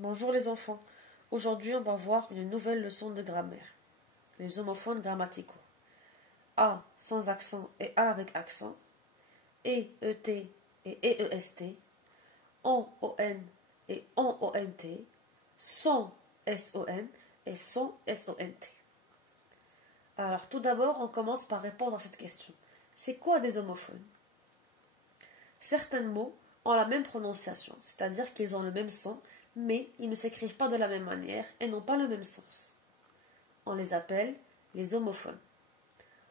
Bonjour les enfants. Aujourd'hui, on va voir une nouvelle leçon de grammaire. Les homophones grammaticaux. A sans accent et A avec accent. E, ET et EEST. On, ON et ON, ONT. Son, SON et son, SONT. Alors, tout d'abord, on commence par répondre à cette question. C'est quoi des homophones? Certains mots ont la même prononciation, c'est-à-dire qu'ils ont le même son, mais ils ne s'écrivent pas de la même manière et n'ont pas le même sens. On les appelle les homophones.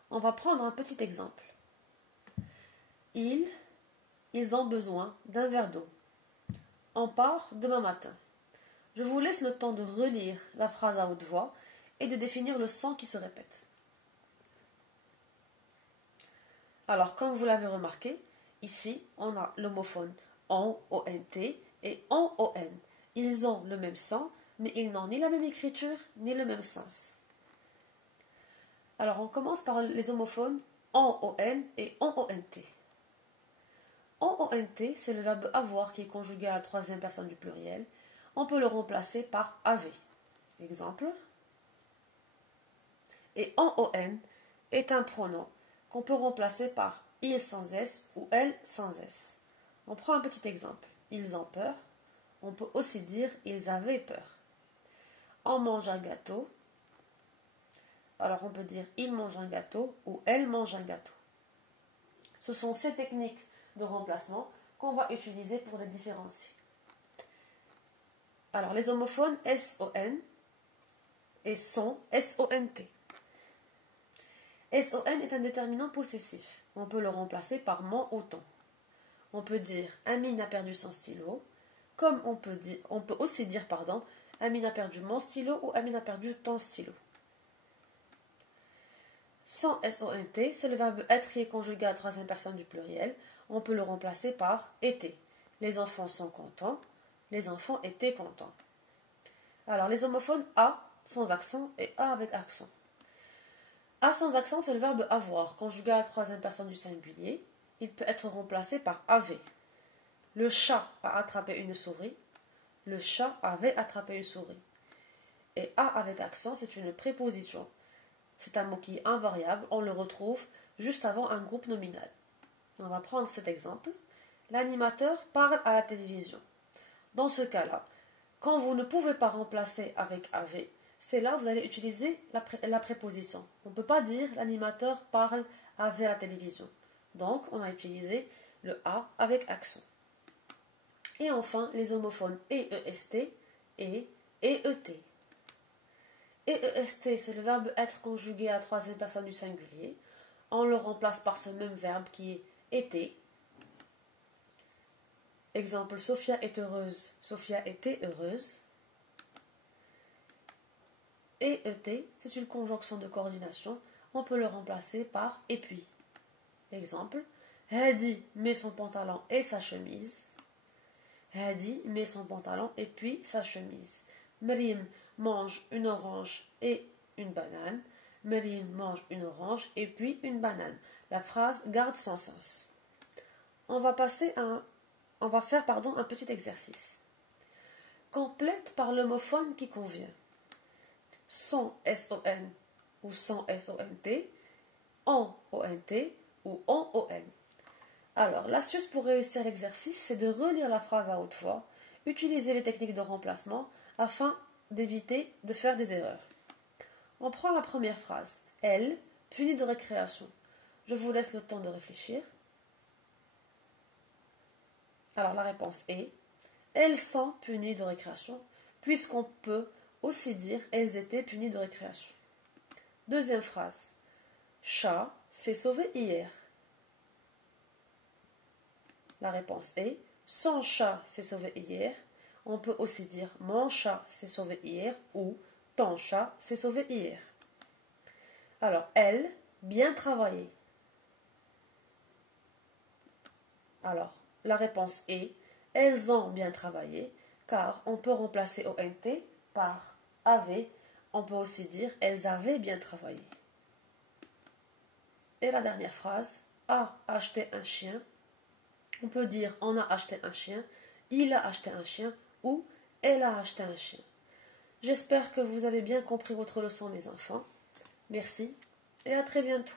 On va prendre un petit exemple. Ils ont besoin d'un verre d'eau. On part demain matin. Je vous laisse le temps de relire la phrase à haute voix et de définir le son qui se répète. Alors, comme vous l'avez remarqué, ici, on a l'homophone ON, ONT et ON, ON. Ils ont le même son, mais ils n'ont ni la même écriture, ni le même sens. Alors, on commence par les homophones ON, ON et ON, ONT. ON, ONT, c'est le verbe avoir qui est conjugué à la troisième personne du pluriel. On peut le remplacer par avait. Exemple. Et ON, ON est un pronom qu'on peut remplacer par il sans S ou elle sans S. On prend un petit exemple. Ils ont peur. On peut aussi dire ils avaient peur. On mange un gâteau. Alors on peut dire il mange un gâteau ou elle mange un gâteau. Ce sont ces techniques de remplacement qu'on va utiliser pour les différencier. Alors les homophones SON et son SONT. SON est un déterminant possessif. On peut le remplacer par mon ou ton. On peut dire Amine a perdu son stylo, comme on peut aussi dire Amine a perdu mon stylo ou Amine a perdu ton stylo. Sans SONT, c'est le verbe être qui est conjugué à la troisième personne du pluriel. On peut le remplacer par était. Les enfants sont contents, les enfants étaient contents. Alors les homophones A sans accent et A avec accent. A sans accent, c'est le verbe avoir, conjugué à la troisième personne du singulier. Il peut être remplacé par avait. Le chat a attrapé une souris. Le chat avait attrapé une souris. Et A avec accent, c'est une préposition. C'est un mot qui est invariable. On le retrouve juste avant un groupe nominal. On va prendre cet exemple. L'animateur parle à la télévision. Dans ce cas-là, quand vous ne pouvez pas remplacer avec avait, c'est là que vous allez utiliser la préposition. On ne peut pas dire l'animateur parle avec la télévision. Donc, on a utilisé le A avec accent. Et enfin, les homophones EEST et EET. EEST, c'est le verbe être conjugué à la troisième personne du singulier. On le remplace par ce même verbe qui est était. Exemple, Sophia est heureuse. Sophia était heureuse. EET, c'est une conjonction de coordination. On peut le remplacer par et puis. Exemple, Hadi met son pantalon et sa chemise. Hadi met son pantalon et puis sa chemise. Marim mange une orange et une banane. Marim mange une orange et puis une banane. La phrase garde son sens. On va faire un petit exercice. Complète par l'homophone qui convient. Son SON ou son SONT, ON ONT ou ON ON. Alors, l'astuce pour réussir l'exercice, c'est de relire la phrase à haute voix, utiliser les techniques de remplacement afin d'éviter de faire des erreurs. On prend la première phrase. Elle, punie de récréation. Je vous laisse le temps de réfléchir. Alors, la réponse est elles sont punies de récréation, puisqu'on peut aussi dire elles étaient punies de récréation. Deuxième phrase. Chat s'est sauvé hier. La réponse est son chat s'est sauvé hier. On peut aussi dire mon chat s'est sauvé hier ou ton chat s'est sauvé hier. Alors, elle, bien travaillé. Alors, la réponse est elles ont bien travaillé, car on peut remplacer ONT par avait. On peut aussi dire elles avaient bien travaillé. Et la dernière phrase, a acheté un chien. On peut dire on a acheté un chien, il a acheté un chien ou Elle a acheté un chien. J'espère que vous avez bien compris votre leçon, mes enfants. Merci et à très bientôt.